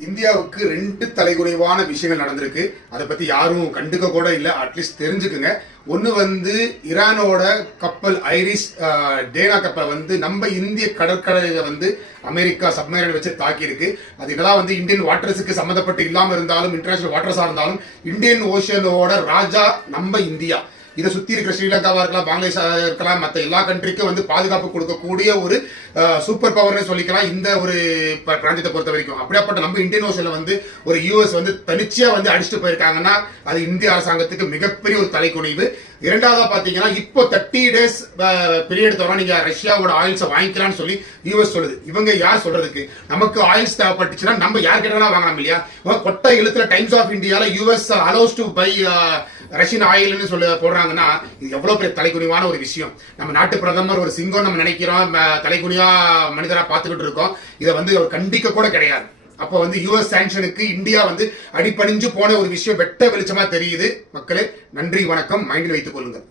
இந்தியாவுக்கு 2 தலைகுறைவான விஷயங்கள் நடந்திருக்கு. அதை பத்தி யாரும் கண்டுக்க கூட இல்ல. அட்லீஸ்ட் தெரிஞ்சுக்குங்க. ஒன்னு வந்து ஈரானோட கப்பல் ஐரிஸ் டேனா கப்பல் வந்து நம்ம இந்திய கடற்கரையில வந்து அமெரிக்கா சப்மரைன் வச்சு தாக்கி இருக்கு. அது இதெல்லாம் வந்து இந்தியன் வாட்டர்ஸுக்கு சம்மந்தப்பட்டு இல்லாம இருந்தாலும், இன்டர்நேஷனல் வாட்டர்ஸா இருந்தாலும், இந்தியன் ஓஷனோட ராஜா நம்ம இந்தியா. இதை சுத்தி இருக்கிற ஸ்ரீலங்காவா இருக்கலாம், பங்களாதேஷா இருக்கலாம், மற்ற எல்லா கண்ட்ரிக்கும் வந்து பாதுகாப்பு கொடுக்கக்கூடிய ஒரு சூப்பர் பவர்னு சொல்லிக்கலாம் இந்த ஒரு பிராந்தியத்தை பொறுத்த வரைக்கும். அப்படியாப்பட்ட நம்ம இந்தியன் ஓஷன்ல வந்து ஒரு யூஎஸ் வந்து தனிச்சையா வந்து அடிச்சுட்டு போயிருக்காங்கன்னா அது இந்திய அரசாங்கத்துக்கு மிகப்பெரிய ஒரு தலைக்குனிவு. இரண்டாவதா பாத்தீங்கன்னா இப்போ 30 days பீரியட் தவிர நீங்க ரஷ்யாவோட ஆயில்ஸை வாங்கிக்கலாம்னு சொல்லி யூஎஸ் சொல்லுது. இவங்க யார் சொல்றதுக்கு? நமக்கு ஆயில்ஸ் தேவைப்பட்டுச்சுன்னா நம்ம யார்கிட்ட வாங்கலாம் இல்லையா? கொட்டை எழுத்துல டைம்ஸ் ஆஃப் இந்தியால US allows to buy Russian ஆயில்னு சொல்ல போடுறாங்கன்னா இது எவ்வளவு பெரிய தலைக்குனிவான ஒரு விஷயம். நம்ம நாட்டு பிரதமர் ஒரு சிங்கம் நம்ம நினைக்கிறோம், தலைக்குனியா மனிதரா பார்த்துக்கிட்டு இருக்கோம். இதை வந்து ஒரு கண்டிக்க கூட கிடையாது. அப்ப வந்து யூஎஸ் சாங்ஷனுக்கு இந்தியா வந்து அடிபணிஞ்சு போன ஒரு விஷயம் வெட்ட வெளிச்சமா தெரியுது. மக்களே, நன்றி, வணக்கம், மைண்டில் வைத்துக் கொள்ளுங்கள்.